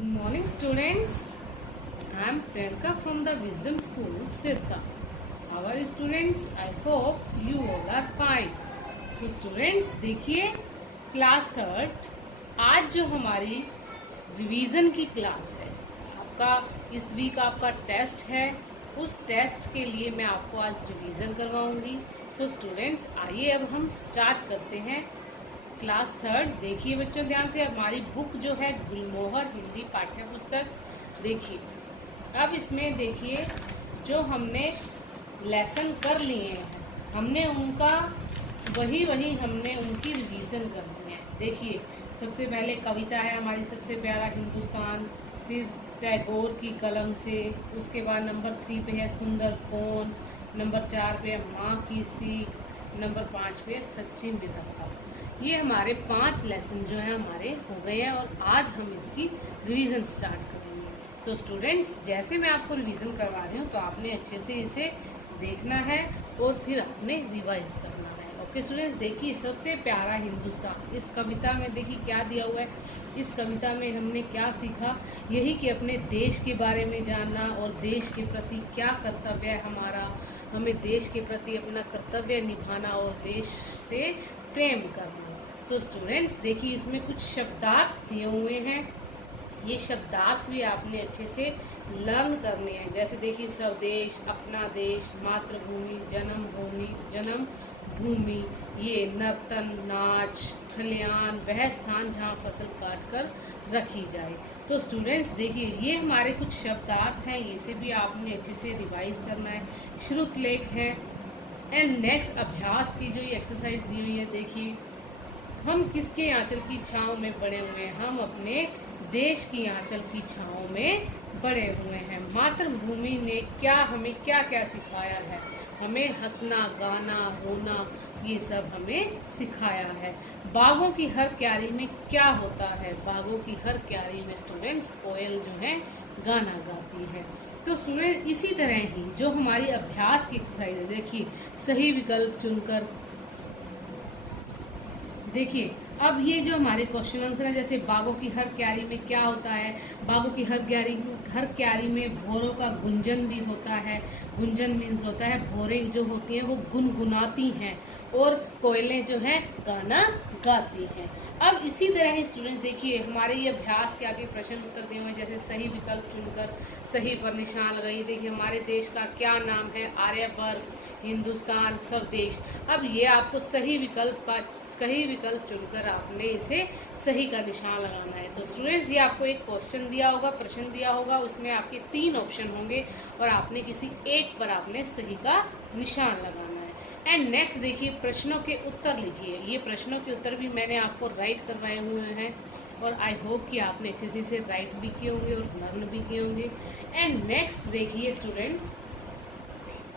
Good morning, students. I am Priyanka from the Wisdom School, Sirsa. Our students, I hope you all are fine. So, students, देखिए class third आज जो हमारी revision की class है, आपका इस week आपका टेस्ट है। उस टेस्ट के लिए मैं आपको आज रिवीजन करवाऊंगी। सो स्टूडेंट्स, आइए अब हम स्टार्ट करते हैं क्लास थर्ड। देखिए बच्चों ध्यान से, हमारी बुक जो है गुलमोहर हिंदी पाठ्य पुस्तक देखिए। अब इसमें देखिए जो हमने लेसन कर लिए हैं, हमने उनका वही हमने उनकी रिवीजन करनी है। देखिए सबसे पहले कविता है हमारी सबसे प्यारा हिंदुस्तान, फिर टैगोर की कलम से, उसके बाद नंबर 3 पे है सुंदर कौन, नंबर 4 पे है माँ की सीख, नंबर 5 पे है सच्ची मित्रता। ये हमारे 5 लेसन जो है हमारे हो गए हैं और आज हम इसकी रिवीजन स्टार्ट करेंगे। सो स्टूडेंट्स, जैसे मैं आपको रिवीजन करवा रही हूँ तो आपने अच्छे से इसे देखना है और फिर आपने रिवाइज करना है। ओके स्टूडेंट्स, देखिए सबसे प्यारा हिंदुस्तान, इस कविता में देखिए क्या दिया हुआ है। इस कविता में हमने क्या सीखा, यही कि अपने देश के बारे में जानना और देश के प्रति क्या कर्तव्य है हमारा, हमें देश के प्रति अपना कर्तव्य निभाना और देश से प्रेम करना। सो स्टूडेंट्स, देखिए इसमें कुछ शब्दार्थ दिए हुए हैं, ये शब्दार्थ भी आपने अच्छे से लर्न करने हैं। जैसे देखिए स्वदेश, अपना देश, मातृभूमि, जन्म भूमि, ये नर्तन, नाच, खलियान, वह स्थान जहाँ फसल काट कर रखी जाए। तो स्टूडेंट्स देखिए ये हमारे कुछ शब्दार्थ हैं, ये से भी आपने अच्छे से रिवाइज करना है। श्रुतलेख है एंड नेक्स्ट अभ्यास की जो ये एक्सरसाइज दी हुई है, देखिए हम किसके आंचल की छांव में बड़े हुए हैं, हम अपने देश की आंचल की छांव में बड़े हुए हैं। मातृभूमि ने क्या हमें क्या क्या सिखाया है, हमें हंसना, गाना, रोना, ये सब हमें सिखाया है। बागों की हर क्यारी में क्या होता है, बागों की हर क्यारी में स्टूडेंट्स कोयल जो है गाना गाती है। तो स्टूडेंट इसी तरह ही जो हमारी अभ्यास की एक्सरसाइज है, देखिए सही विकल्प चुनकर, देखिए अब ये जो हमारे क्वेश्चन आंसर है, जैसे बागों की हर क्यारी में क्या होता है, बागों की हर क्यारी में भौरों का गुंजन भी होता है। गुंजन मीन्स होता है भौरें जो होती हैं वो गुनगुनाती हैं और कोयलें जो हैं गाना गाती हैं। अब इसी तरह ही स्टूडेंट्स देखिए हमारे ये अभ्यास के आगे प्रश्न उत्तर दिए हुए, जैसे सही विकल्प चुनकर सही पर निशान लगाइए। देखिए हमारे देश का क्या नाम है, आर्यवर्त, हिंदुस्तान, स्वदेश। अब ये आपको सही विकल्प चुनकर आपने इसे सही का निशान लगाना है। तो स्टूडेंट्स ये आपको एक क्वेश्चन दिया होगा, प्रश्न दिया होगा, उसमें आपके 3 ऑप्शन होंगे और आपने किसी एक पर आपने सही का निशान लगाना है। एंड नेक्स्ट देखिए प्रश्नों के उत्तर लिखिए। ये प्रश्नों के उत्तर भी मैंने आपको राइट करवाए हुए हैं और आई होप कि आपने अच्छे से इसे राइट भी किए होंगे और लर्न भी किए होंगे। एंड नेक्स्ट देखिए स्टूडेंट्स,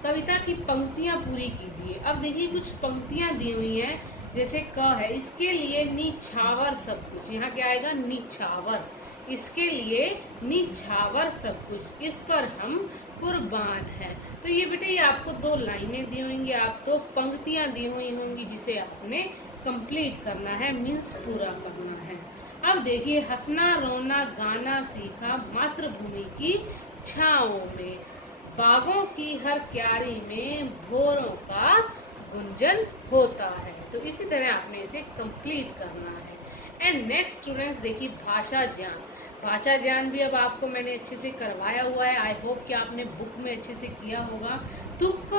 कविता की पंक्तियां पूरी कीजिए। अब देखिए कुछ पंक्तियां दी हुई हैं, जैसे क है, इसके लिए निछावर सब कुछ, यहाँ क्या आएगा निछावर, इसके लिए निछावर सब कुछ, इस पर हम कुर्बान हैं। तो ये बेटे ये आपको 2 लाइनें दी होंगी, आप 2 पंक्तियां दी हुई होंगी जिसे आपने कंप्लीट करना है, मीन्स पूरा करना है। अब देखिए हंसना, रोना, गाना सीखा मातृभूमि की छाओं में, बागों की हर क्यारी में भौरों का गुंजन होता है। तो इसी तरह आपने इसे कंप्लीट करना है। एंड नेक्स्ट स्टूडेंट्स देखिए भाषा ज्ञान, भाषा ज्ञान भी अब आपको मैंने अच्छे से करवाया हुआ है, आई होप कि आपने बुक में अच्छे से किया होगा। तुक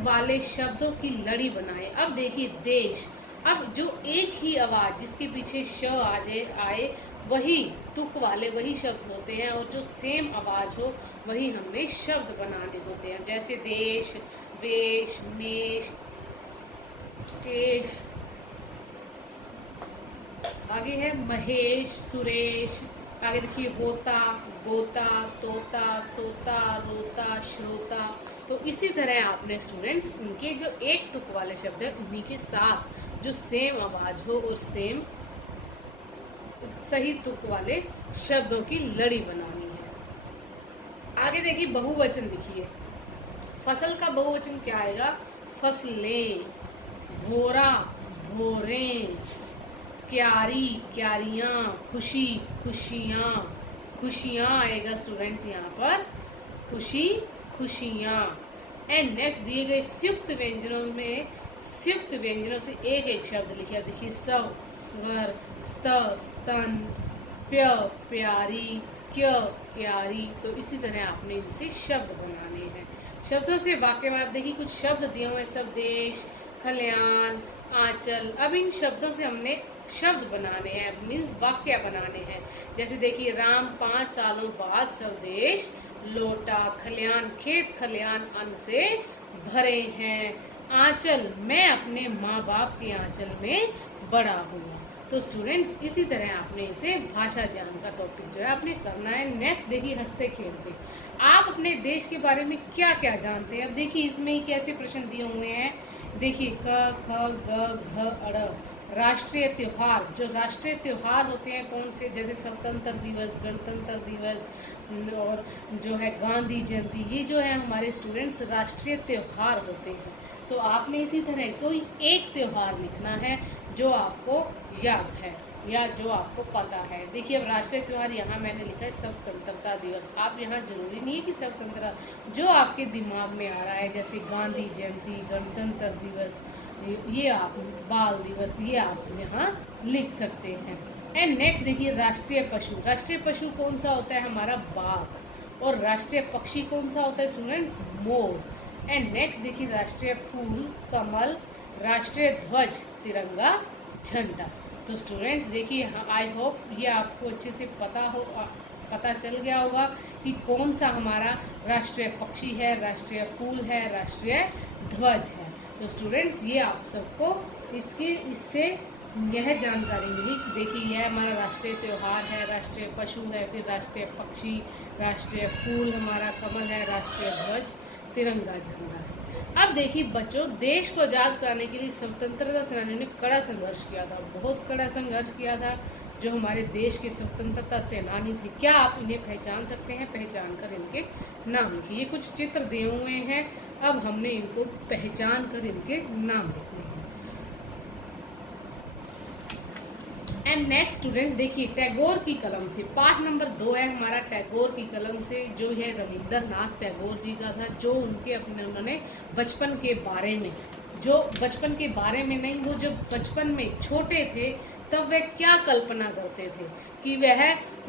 वाले शब्दों की लड़ी बनाए। अब देखिए देश, अब जो एक ही आवाज जिसके पीछे श आए वही तुक वाले वही शब्द होते हैं और जो सेम आवाज हो वही हमने शब्द बनाने होते हैं, जैसे देश, वेश, मेष, केश, आगे है महेश, सुरेश, आगे देखिए होता, गोता, तोता, सोता, रोता, श्रोता। तो इसी तरह आपने स्टूडेंट्स इनके जो एक तुक वाले शब्द है उन्हीं के साथ जो सेम आवाज हो और सेम सही तुक वाले शब्दों की लड़ी बनानी है। आगे देखिए बहुवचन लिखिए। फसल का बहुवचन क्या आएगा, फसलें, भोरा, भोरें, क्यारी, क्यारियाँ, खुशी, खुशियाँ, खुशियाँ आएगा स्टूडेंट्स यहाँ पर, खुशी, खुशियाँ। एंड नेक्स्ट दिए गए संयुक्त व्यंजनों में, संयुक्त व्यंजनों से एक एक शब्द लिखिए। देखिए स्व, स्वर, स्त, स्तन, प्य, प्यारी, क्य, क्यारी। तो इसी तरह आपने इनसे शब्द बनाने हैं। शब्दों से वाक्य में आप देखिए कुछ शब्द दिए हुए, स्वदेश, खलियान, आंचल। अब इन शब्दों से हमने शब्द बनाने हैं, मीन्स वाक्य बनाने हैं। जैसे देखिए राम 5 सालों बाद स्वदेश लौटा, खलियान खेत खलियान अन्न से भरे हैं, आंचल मैं अपने माँ बाप के आंचल में बड़ा हुआ। तो स्टूडेंट्स इसी तरह आपने इसे भाषा ज्ञान का टॉपिक जो है आपने करना है। नेक्स्ट देखिए हंसते खेलते। आप अपने देश के बारे में क्या क्या जानते हैं? अब देखिए इसमें ही कैसे प्रश्न दिए हुए हैं। देखिए क, ख, ग, घ, अड़। राष्ट्रीय त्योहार, जो राष्ट्रीय त्योहार होते हैं कौन से, जैसे स्वतंत्र दिवस, गणतंत्र दिवस और जो है गांधी जयंती, ये जो है हमारे स्टूडेंट्स राष्ट्रीय त्योहार होते हैं। तो आपने इसी तरह कोई एक त्योहार लिखना है जो आपको याद है या जो आपको पता है। देखिए अब राष्ट्रीय त्योहार यहाँ मैंने लिखा है स्वतंत्रता दिवस। आप यहाँ जरूरी नहीं है कि स्वतंत्रता, जो आपके दिमाग में आ रहा है, जैसे गांधी जयंती, गणतंत्र दिवस, ये आप बाल दिवस, ये आप यहाँ लिख सकते हैं। एंड नेक्स्ट देखिए राष्ट्रीय पशु। राष्ट्रीय पशु कौन सा होता है? हमारा बाघ। और राष्ट्रीय पक्षी कौन सा होता है स्टूडेंट्स? मोर। एंड नेक्स्ट देखिए राष्ट्रीय फूल कमल, राष्ट्रीय ध्वज तिरंगा झंडा। तो स्टूडेंट्स देखिए आई होप ये आपको अच्छे से पता चल गया होगा कि कौन सा हमारा राष्ट्रीय पक्षी है, राष्ट्रीय फूल है, राष्ट्रीय ध्वज है। तो स्टूडेंट्स ये आप सबको इससे यह जानकारी मिली कि देखिए यह हमारा राष्ट्रीय त्योहार है, राष्ट्रीय पशु है, फिर राष्ट्रीय पक्षी, राष्ट्रीय फूल हमारा कमल है, राष्ट्रीय ध्वज तिरंगा झंडा है। अब देखिए बच्चों, देश को आज़ाद कराने के लिए स्वतंत्रता सेनानियों ने कड़ा संघर्ष किया था, बहुत कड़ा संघर्ष किया था। जो हमारे देश के स्वतंत्रता सेनानी थे, क्या आप इन्हें पहचान सकते हैं? पहचान कर इनके नाम लिखिए। ये कुछ चित्र दिए हुए हैं, अब हमने इनको पहचान कर इनके नाम लिखने हैं। एंड नेक्स्ट स्टूडेंट्स देखिए टैगोर की कलम से पाठ नंबर 2 है हमारा, टैगोर की कलम से, जो है रविंद्रनाथ टैगोर जी का था, जो उन्होंने बचपन के बारे में, जो बचपन के बारे में नहीं, वो जो बचपन में छोटे थे तब वे क्या कल्पना करते थे कि वह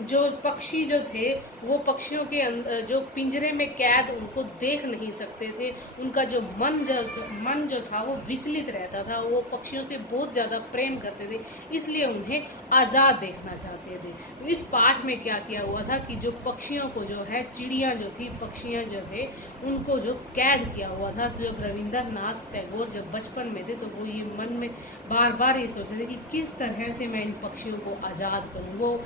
जो पक्षी जो थे वो पक्षियों के जो पिंजरे में कैद उनको देख नहीं सकते थे, उनका जो मन जो था वो विचलित रहता था, वो पक्षियों से बहुत ज़्यादा प्रेम करते थे, इसलिए उन्हें आज़ाद देखना चाहते थे। तो इस पाठ में क्या किया हुआ था कि जो पक्षियों को जो है, चिड़ियाँ जो थी, पक्षियाँ जो थे, उनको जो कैद किया हुआ था। तो जब रविंद्रनाथ टैगोर जब बचपन में थे तो वो ये मन में बार बार ये सोचते थे कि किस तरह से मैं इन पक्षियों को आज़ाद करूँ, वो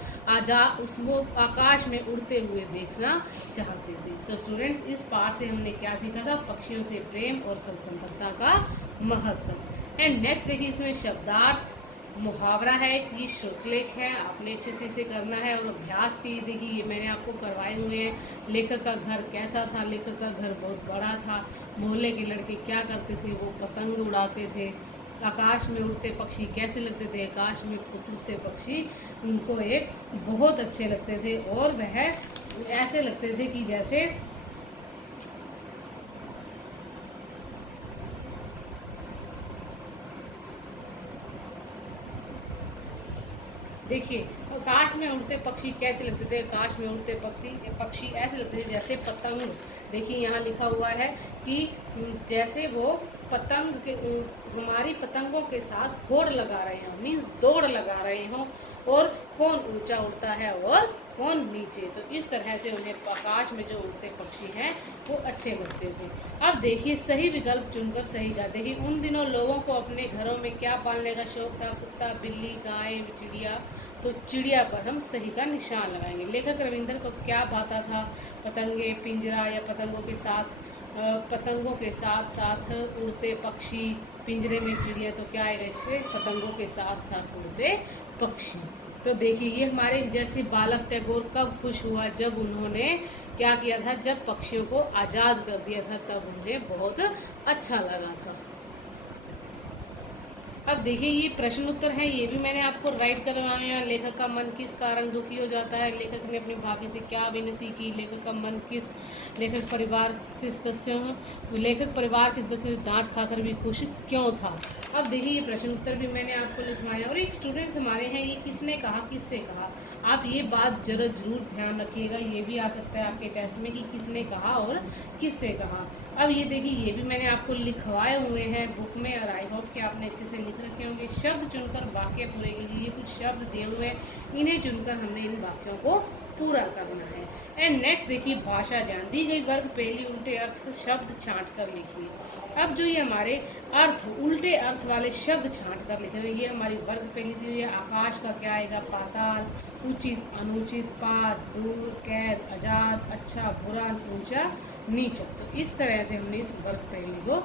उसको आकाश में उड़ते हुए देखना चाहते थे। तो स्टूडेंट्स इस पाठ से हमने क्या सीखा था? पक्षियों से प्रेम और स्वतंत्रता का महत्व। एंड नेक्स्ट देखिए इसमें शब्दार्थ मुहावरा है, ये श्रुतलेख है, आपने अच्छे से इसे करना है। और अभ्यास की देखिए ये मैंने आपको करवाए हुए हैं। लेखक का घर कैसा था? लेखक का घर बहुत बड़ा था। मोहल्ले के लड़के क्या करते थे? वो पतंग उड़ाते थे। आकाश में उड़ते पक्षी कैसे लगते थे? आकाश में उड़ते पक्षी उनको एक बहुत अच्छे लगते थे और वह ऐसे लगते थे कि जैसे देखिए आकाश में उड़ते पक्षी कैसे लगते थे? आकाश में उड़ते पक्षी ऐसे लगते थे जैसे पतंग। देखिए यहाँ लिखा हुआ है कि जैसे वो पतंग के हमारी पतंगों के साथ होड़ लगा रहे हों, मीन्स दौड़ लगा रहे हों, और कौन ऊंचा उड़ता है और कौन नीचे। तो इस तरह से उन्हें आकाश में जो उड़ते पक्षी हैं वो अच्छे लगते थे। अब देखिए सही विकल्प चुनकर सही जा। देखिए उन दिनों लोगों को अपने घरों में क्या पालने का शौक था? कुत्ता, बिल्ली, गाय, चिड़िया। तो चिड़िया पर हम सही का निशान लगाएंगे। लेखक रविंद्र को क्या भाता था? पतंगे, पिंजरा या पतंगों के साथ साथ उड़ते पक्षी, पिंजरे में चिड़िया। तो क्या आएगा इसमें? पतंगों के साथ साथ उड़ते पक्षी। तो देखिए ये हमारे जैसे बालक टैगोर कब खुश हुआ? जब उन्होंने क्या किया था? जब पक्षियों को आज़ाद कर दिया था तब उन्हें बहुत अच्छा लगा था। अब देखिए ये प्रश्न उत्तर हैं, ये भी मैंने आपको राइट करवाए हैं। लेखक का मन किस कारण दुखी हो जाता है, लेखक ने अपनी भाभी से क्या विनती की, लेखक का मन किस लेखक परिवार से सदस्यों लेखक परिवार के सदस्यों से डांट खाकर भी खुश क्यों था। अब देखिए ये प्रश्न उत्तर भी मैंने आपको लिखवाया। और एक स्टूडेंट्स हमारे हैं, ये किसने कहा किससे कहा। आप ये बात जरूर ध्यान रखिएगा, ये भी आ सकता है आपके टेस्ट में कि किसने कहा और किससे कहा। अब ये देखिए ये भी मैंने आपको लिखवाए हुए हैं बुक में, और आई होप कि आपने अच्छे से लिख रखे होंगे। शब्द चुनकर वाक्य पूरे कीजिए। ये कुछ शब्द दिए हुए हैं, इन्हें चुनकर हमने इन वाक्यों को पूरा करना है। एंड नेक्स्ट देखिए भाषा ज्ञान, दी गई वर्ग पहली उल्टे अर्थ शब्द छांट कर लिखिए। अब जो ये हमारे अर्थ उल्टे अर्थ वाले शब्द छांट कर लिखे हुए, ये हमारी वर्ग पहली दी हुई है। आकाश का क्या आएगा, पाताल, उचित, अनुचित, पास, दूर, कैद, आजाद, अच्छा, बुरा, ऊंचा, नीचा। तो इस तरह से हमने इस वर्ग पहली को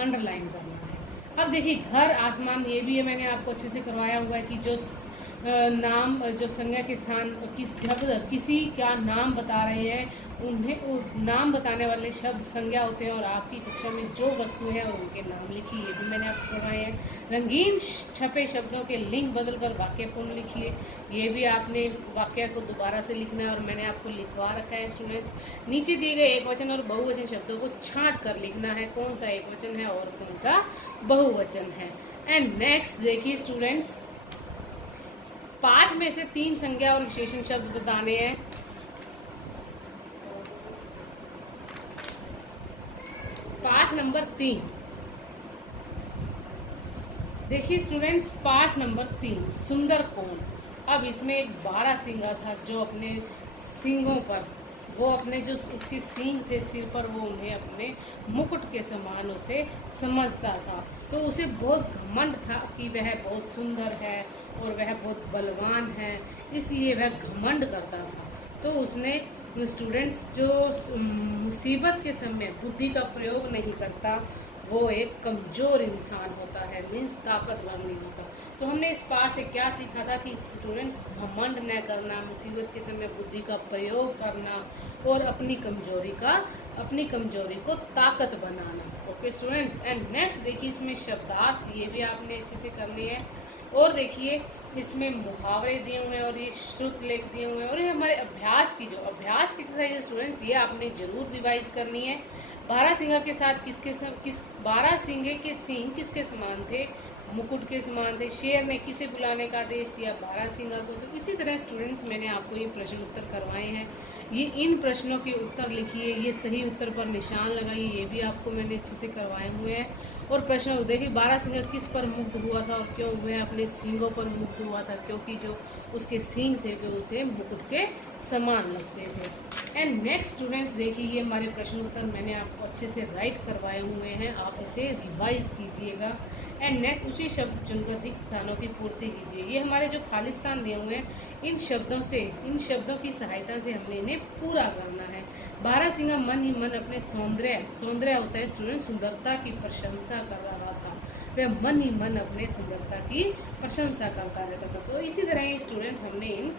अंडरलाइन करना है। अब देखिए घर, आसमान, ये भी है मैंने आपको अच्छे से करवाया हुआ है कि जो नाम, जो संज्ञा के स्थान किसी का नाम बता रहे हैं, उन्हें नाम बताने वाले शब्द संज्ञा होते हैं। और आपकी कक्षा में जो वस्तु है और उनके नाम लिखिए, ये भी मैंने आपको करवाए हैं। रंगीन छपे शब्दों के लिंक बदलकर वाक्य पूर्ण लिखिए, ये भी आपने वाक्य को दोबारा से लिखना है और मैंने आपको लिखवा रखा है स्टूडेंट्स। नीचे दिए गए एकवचन और बहुवचन शब्दों को छांट कर लिखना है, कौन सा एकवचन है और कौन सा बहुवचन है। एंड नेक्स्ट देखिए स्टूडेंट्स, पाठ में से 3 संज्ञा और विशेषण शब्द बताने हैं। पाठ नंबर 3 देखिए स्टूडेंट्स, पाठ नंबर 3 सुंदर कौन। अब इसमें एक बारहसिंगा था जो अपने सींगों पर, वो अपने जो उसके सींग थे सिर पर, वो उन्हें अपने मुकुट के समान उसे समझता था। तो उसे बहुत घमंड था कि वह बहुत सुंदर है और वह बहुत बलवान है, इसलिए वह घमंड करता था। तो उसने स्टूडेंट्स जो मुसीबत के समय बुद्धि का प्रयोग नहीं करता, वो एक कमज़ोर इंसान होता है, मीन्स ताकतवर नहीं होता। तो हमने इस पाठ से क्या सीखा था कि स्टूडेंट्स घमंड न करना, मुसीबत के समय बुद्धि का प्रयोग करना और अपनी कमजोरी को ताकत बनाना। Okay students. एंड नेक्स्ट देखिए इसमें शब्दार्थ, ये भी आपने अच्छे से करने हैं। और देखिए इसमें मुहावरे दिए हुए हैं और ये श्रुत लेख दिए हुए हैं। और ये हमारे अभ्यास की एक्सरसाइज स्टूडेंट्स, ये आपने जरूर रिवाइज करनी है। बारहसिंगा के साथ बारहसिंगे के सींग किसके समान थे, मुकुट के समान थे। शेर ने किसे बुलाने का आदेश दिया, बारहसिंगा को। तो इसी तरह स्टूडेंट्स मैंने आपको ये प्रश्न उत्तर करवाए हैं। ये इन प्रश्नों के उत्तर लिखिए, ये सही उत्तर पर निशान लगाइए, ये भी आपको मैंने अच्छे से करवाए हुए हैं। और प्रश्न देखिए बारहसिंगा किस पर मुग्ध हुआ था और क्यों वह अपने सींगों पर मुग्ध हुआ था, क्योंकि जो उसके सींग थे वो उसे मुकुट के समान लगते थे। एंड नेक्स्ट स्टूडेंट्स देखिए ये हमारे प्रश्न उत्तर मैंने आपको अच्छे से राइट करवाए हुए हैं, आप इसे रिवाइज कीजिएगा। एंड नेक्स्ट उसी शब्द चुनकर रिक्त स्थानों की पूर्ति कीजिए। ये हमारे जो खाली स्थान दिए हुए हैं, इन शब्दों की सहायता से हमने इन्हें पूरा करना है। बारहसिंगा मन ही मन अपने सौंदर्य होता है स्टूडेंट, सुंदरता की प्रशंसा कर रहा था। वह मन ही मन अपने सुंदरता की प्रशंसा करता रहता था। तो इसी तरह स्टूडेंट्स हमने इन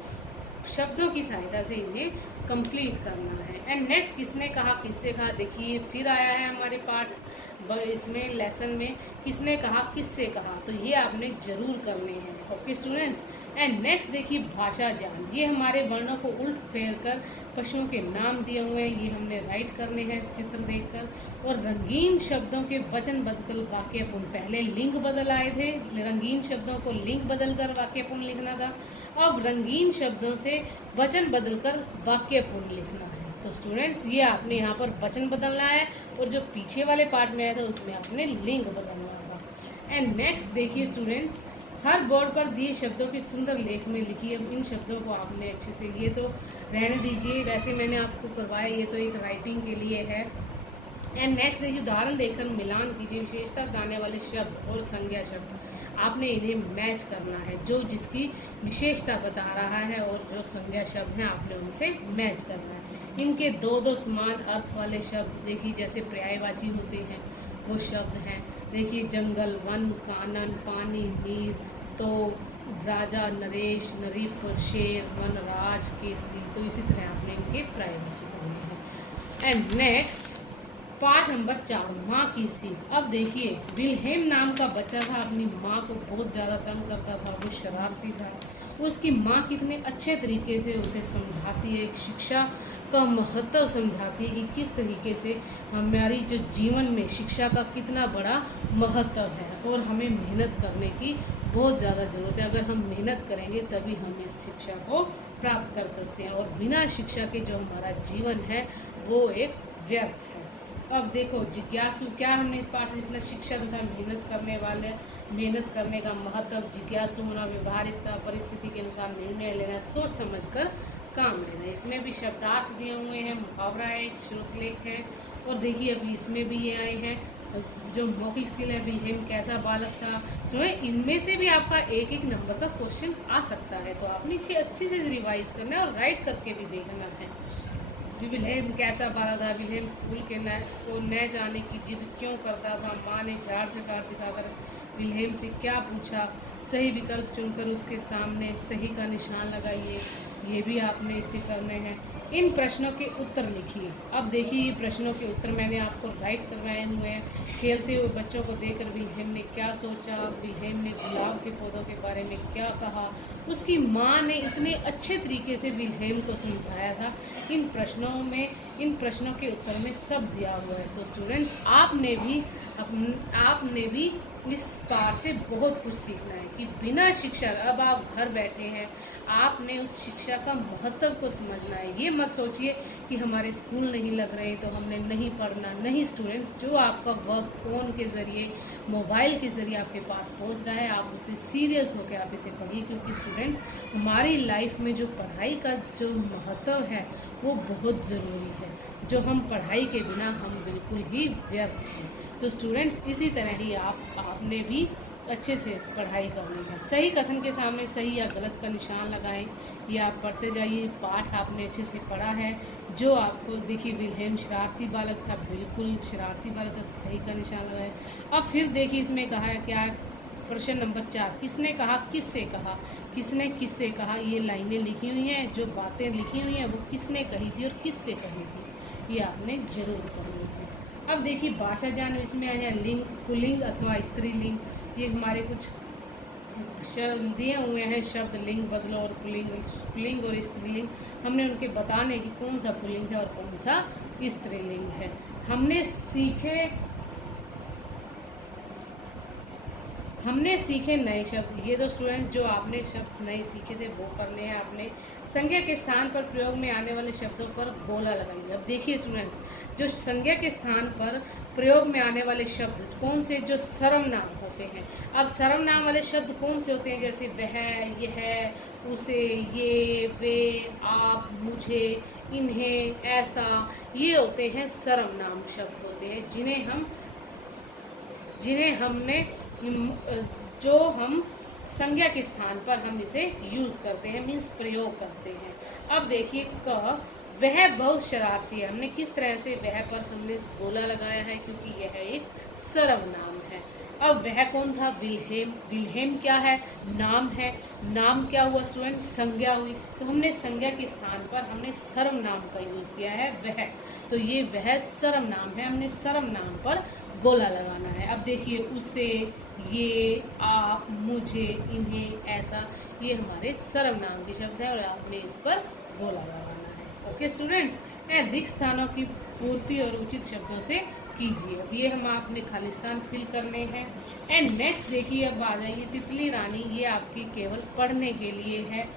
शब्दों की सहायता से इन्हें कंप्लीट करना है। एंड नेक्स्ट किसने कहा किससे कहा, देखिए फिर आया है हमारे पाठ इसमें लेसन में, किसने कहा किससे कहा, तो ये आपने जरूर करने हैं। Okay students. एंड नेक्स्ट देखिए भाषा ज्ञान, ये हमारे वर्णों को उल्ट फेर कर पशुओं के नाम दिए हुए हैं, ये हमने राइट करने हैं चित्र देखकर। और रंगीन शब्दों के वचन बदलकर वाक्यपूर्ण, पहले लिंग बदल आए थे, रंगीन शब्दों को लिंग बदलकर वाक्यपूर्ण लिखना था, अब रंगीन शब्दों से वचन बदलकर वाक्यपूर्ण लिखना है। तो स्टूडेंट्स ये आपने यहाँ पर वचन बदलना है और जो पीछे वाले पार्ट में आया था उसमें आपने लिंग बदलना था। एंड नेक्स्ट देखिए स्टूडेंट्स, हर बोर्ड पर दिए शब्दों की सुंदर लेख में लिखिए। अब इन शब्दों को आपने अच्छे से, ये तो रहने दीजिए, वैसे मैंने आपको करवाया, ये तो एक राइटिंग के लिए है। एंड नेक्स्ट देखिए उदाहरण देखकर मिलान कीजिए। विशेषता बताने वाले शब्द और संज्ञा शब्द आपने इन्हें मैच करना है, जो जिसकी विशेषता बता रहा है और जो संज्ञा शब्द हैं आपने उनसे मैच करना है। इनके दो समान अर्थ वाले शब्द देखिए, जैसे पर्यायवाची होते हैं वो शब्द हैं। देखिए जंगल, वन, कानन, पानी, नीर, तो राजा, नरेश, नरीप, शेर, वनराज, केसरी। तो इसी तरह आपने इनके पर्यायवाची करने हैं। एंड नेक्स्ट पाठ नंबर 4, माँ की सीख। अब देखिए, विल्हेम नाम का बच्चा था, अपनी माँ को बहुत ज़्यादा तंग करता था, वो शरारती था। उसकी माँ कितने अच्छे तरीके से उसे समझाती है, एक शिक्षा का महत्व समझाती है कि किस तरीके से हमारी जो जीवन में शिक्षा का कितना बड़ा महत्व है और हमें मेहनत करने की बहुत ज़्यादा ज़रूरत है। अगर हम मेहनत करेंगे तभी हम इस शिक्षा को प्राप्त कर सकते हैं, और बिना शिक्षा के जो हमारा जीवन है वो एक व्यर्थ है। अब देखो, जिज्ञासु क्या हमने इस पाठ में इतना शिक्षा तथा मेहनत करने वाले, मेहनत करने का महत्व, जिज्ञासु होना, व्यवहारिकता, परिस्थिति के अनुसार निर्णय लेना, सोच समझकर काम लेना। इसमें भी शब्दार्थ दिए हुए हैं, मुहावरा है, एक श्रुतलेख है। और देखिए अभी इसमें भी ये आए हैं जो मौखिक स्किल है, विल्हेम कैसा बालक था। सो इनमें से भी आपका एक एक नंबर का क्वेश्चन आ सकता है, तो आप नीचे अच्छी से रिवाइज करना है और राइट करके भी देखना है। विल्हेम कैसा बालक था, विल्हेम स्कूल के न जाने की जिद क्यों करता था, माँ ने झाड़ झकाड़ दिखाकर विल्हेम से क्या पूछा, सही विकल्प चुनकर उसके सामने सही का निशान लगाइए, ये भी आपने इसे करने हैं। इन प्रश्नों के उत्तर लिखिए। अब देखिए, ये प्रश्नों के उत्तर मैंने आपको राइट करवाए हुए हैं। खेलते हुए बच्चों को देखकर विल्हेम ने क्या सोचा, विल्हेम ने गुलाब के पौधों के बारे में क्या कहा, उसकी माँ ने इतने अच्छे तरीके से विल्हेम को समझाया था। इन प्रश्नों के उत्तर में सब दिया हुआ है। तो स्टूडेंट्स, आपने भी इस पाठ से बहुत कुछ सीखना है कि बिना शिक्षा, अब आप घर बैठे हैं, आपने उस शिक्षा का महत्व को समझना है। ये मत सोचिए कि हमारे स्कूल नहीं लग रहे तो हमने नहीं पढ़ना। नहीं स्टूडेंट्स, जो आपका वर्क फ़ोन के ज़रिए, मोबाइल के ज़रिए आपके पास पहुंच रहा है, आप उसे सीरियस होकर आप इसे पढ़िए, क्योंकि स्टूडेंट्स, हमारी लाइफ में जो पढ़ाई का जो महत्व है वो बहुत ज़रूरी है। जो हम पढ़ाई के बिना हम बिल्कुल ही व्यर्थ हैं। तो स्टूडेंट्स, इसी तरह ही आपने भी अच्छे से पढ़ाई करनी है। सही कथन के सामने सही या गलत का निशान लगाएं। ये आप पढ़ते जाइए। पाठ आपने अच्छे से पढ़ा है। जो आपको देखिए, विल्हेम शरारती बालक था, बिल्कुल शरारती बालक था, सही का निशान लगाएं। अब फिर देखिए, इसमें कहा है क्या, प्रश्न नंबर 4, किसने कहा, किससे कहा, किसने किससे कहा। ये लाइनें लिखी हुई हैं, जो बातें लिखी हुई हैं वो किसने कही थी और किससे कही थी, ये आपने जरूर करनी है। अब देखिए, भाषा ज्ञान इसमें आए हैं लिंग, पुल्लिंग अथवा स्त्रीलिंग। ये हमारे कुछ शब्द दिए हुए हैं, शब्द लिंग बदलो और पुल्लिंग और स्त्रीलिंग। हमने उनके बताने की कौन सा पुल्लिंग है और कौन सा स्त्रीलिंग है। हमने सीखे नए शब्द। ये तो स्टूडेंट, जो आपने शब्द नए सीखे थे वो करने हैं आपने। संज्ञा के स्थान पर प्रयोग में आने वाले शब्दों पर गोला लगाइए। अब देखिए स्टूडेंट्स, जो संज्ञा के स्थान पर प्रयोग में आने वाले शब्द कौन से, जो सर्वनाम होते हैं। अब सर्वनाम वाले शब्द कौन से होते हैं, जैसे वह, यह, उसे, ये, वे, आप, मुझे, इन्हें, ऐसा, ये होते हैं सर्वनाम शब्द होते हैं, जिन्हें हमने जो हम संज्ञा के स्थान पर हम इसे यूज करते हैं, मीन्स प्रयोग करते हैं। अब देखिए, वह बहुत शरारती है। हमने किस तरह से वह पर हमने गोला लगाया है, क्योंकि यह एक सर्वनाम है। अब वह कौन था, विल्हेम। विल्हेम क्या है, नाम है। नाम क्या हुआ स्टूडेंट, संज्ञा हुई। तो हमने संज्ञा के स्थान पर हमने सर्वनाम का यूज किया है, वह। तो ये वह सर्वनाम है, हमने सर्वनाम पर गोला लगाना है। अब देखिए, उसे, ये, आप, मुझे, इन्हें, ऐसा, ये हमारे सर्वनाम के शब्द है और आपने इस पर गोला लगाना है। ओके स्टूडेंट्स, रिक्त स्थानों की पूर्ति और उचित शब्दों से कीजिए। अब ये हम आपने खालिस्तान फिल करने हैं। एंड नेक्स्ट देखिए, अब आ जाइए तितली रानी। ये आपकी केवल पढ़ने के लिए है।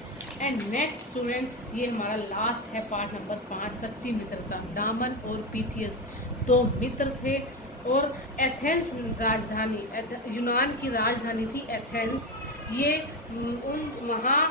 एंड नेक्स्ट स्टूडेंट्स, ये हमारा लास्ट है पार्ट नंबर 5, सच्ची मित्रता। डामन और पीथियस 2 मित्र थे और एथेंस राजधानी, यूनान की राजधानी थी एथेंस। ये वहाँ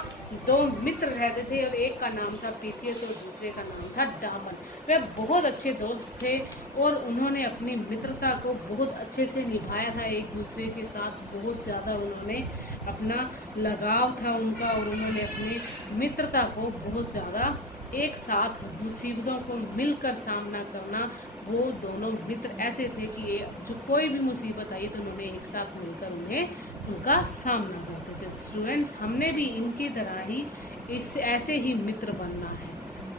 2 मित्र रहते थे और एक का नाम था पीथियस और दूसरे का नाम था डामन। वे बहुत अच्छे दोस्त थे और उन्होंने अपनी मित्रता को बहुत अच्छे से निभाया था। एक दूसरे के साथ बहुत ज़्यादा उन्होंने अपना लगाव था उनका, और उन्होंने अपनी मित्रता को बहुत ज़्यादा एक साथ मुसीबतों को मिलकर सामना करना। वो दोनों मित्र ऐसे थे कि जो कोई भी मुसीबत आई तो उन्होंने एक साथ मिलकर उनका सामना करते थे। स्टूडेंट्स, हमने भी इनकी तरह ही ऐसे ही मित्र बनना है।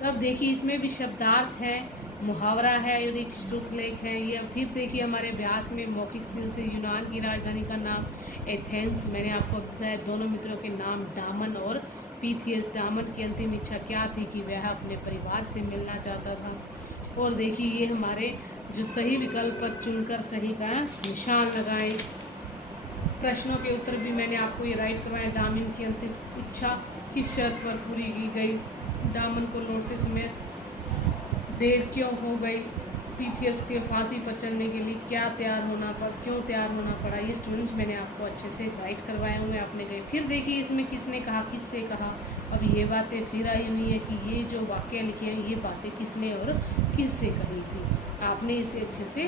अब देखिए, इसमें भी शब्दार्थ हैं, मुहावरा है और एक श्रुतलेख है। ये फिर देखिए हमारे अभ्यास में मौखिक स्किल से यूनान की राजधानी का नाम एथेंस। मैंने आपको बताया दोनों मित्रों के नाम डामन और पीथियस। डामन की अंतिम इच्छा क्या थी कि वह अपने परिवार से मिलना चाहता था। और देखिए ये हमारे जो सही विकल्प पर चुनकर सही का निशान लगाएं। प्रश्नों के उत्तर भी मैंने आपको ये राइट करवाया। डामन की अंतिम इच्छा किस शर्त पर पूरी की गई? डामन को लौटते समय देर क्यों हो गई? पीथियस के फांसी पर चढ़ने के लिए क्यों तैयार होना पड़ा? ये स्टूडेंट्स मैंने आपको अच्छे से राइट करवाए हुए आपने गए। फिर देखिए इसमें किसने कहा, किससे कहा। अब ये बातें फिर आई हुई है कि ये जो वाक्य लिखे हैं ये बातें किसने और किससे कही थी। आपने इसे अच्छे से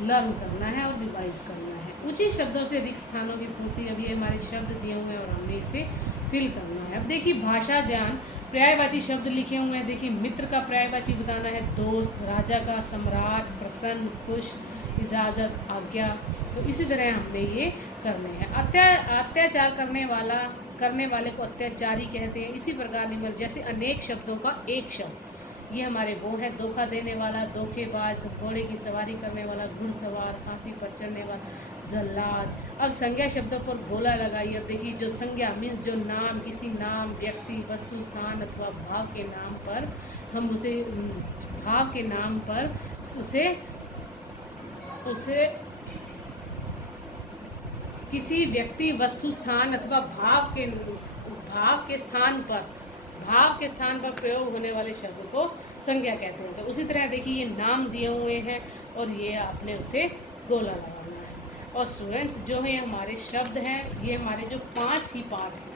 लर्न करना है और रिवाइज करना है। उचित शब्दों से रिक्त स्थानों की पूर्ति। अब ये हमारे शब्द दिए हुए हैं और हमने इसे फिल करना है। अब देखिए भाषा ज्ञान, पर्यायवाची शब्द लिखे हुए हैं। देखिए मित्र का पर्यायवाची बताना है दोस्त, राजा का सम्राट, प्रसन्न, खुश, इजाज़त, आज्ञा। तो इसी तरह हमने ये करने हैं। अत्याचार करने वाले को अत्याचारी कहते हैं। इसी प्रकार निम्न जैसे अनेक शब्दों का एक शब्द, ये हमारे वो है धोखा देने वाला, धोखेबाज, घोड़े की सवारी करने वाला, घुड़सवार, फांसी पर चढ़ने वाला, जल्लाद। अब संज्ञा शब्दों पर गोला लगाइए। अब देखिए जो संज्ञा मीन्स जो नाम, किसी नाम, व्यक्ति, वस्तु, स्थान अथवा भाव के नाम पर हम उसे किसी व्यक्ति, वस्तु, स्थान अथवा भाव के स्थान पर प्रयोग होने वाले शब्द को संज्ञा कहते हैं। तो उसी तरह देखिए ये नाम दिए हुए हैं और ये आपने उसे गोला लगाना है। और स्टूडेंट्स जो है हमारे शब्द हैं, ये हमारे जो 5 ही पार्ट हैं,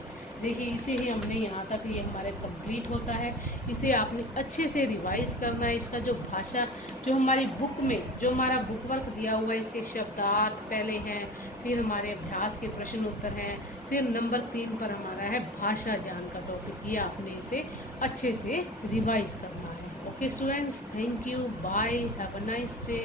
देखिए इसे ही हमने यहाँ तक ये हमारे कंप्लीट होता है। इसे आपने अच्छे से रिवाइज करना है। इसका जो भाषा जो हमारी बुक में जो हमारा बुक वर्क दिया हुआ है, इसके शब्दार्थ पहले हैं, फिर हमारे अभ्यास के प्रश्न उत्तर हैं, फिर नंबर 3 पर हमारा है भाषा ज्ञान का टॉपिक। ये आपने इसे अच्छे से रिवाइज करना है। Okay students, thank you, bye, have a nice day.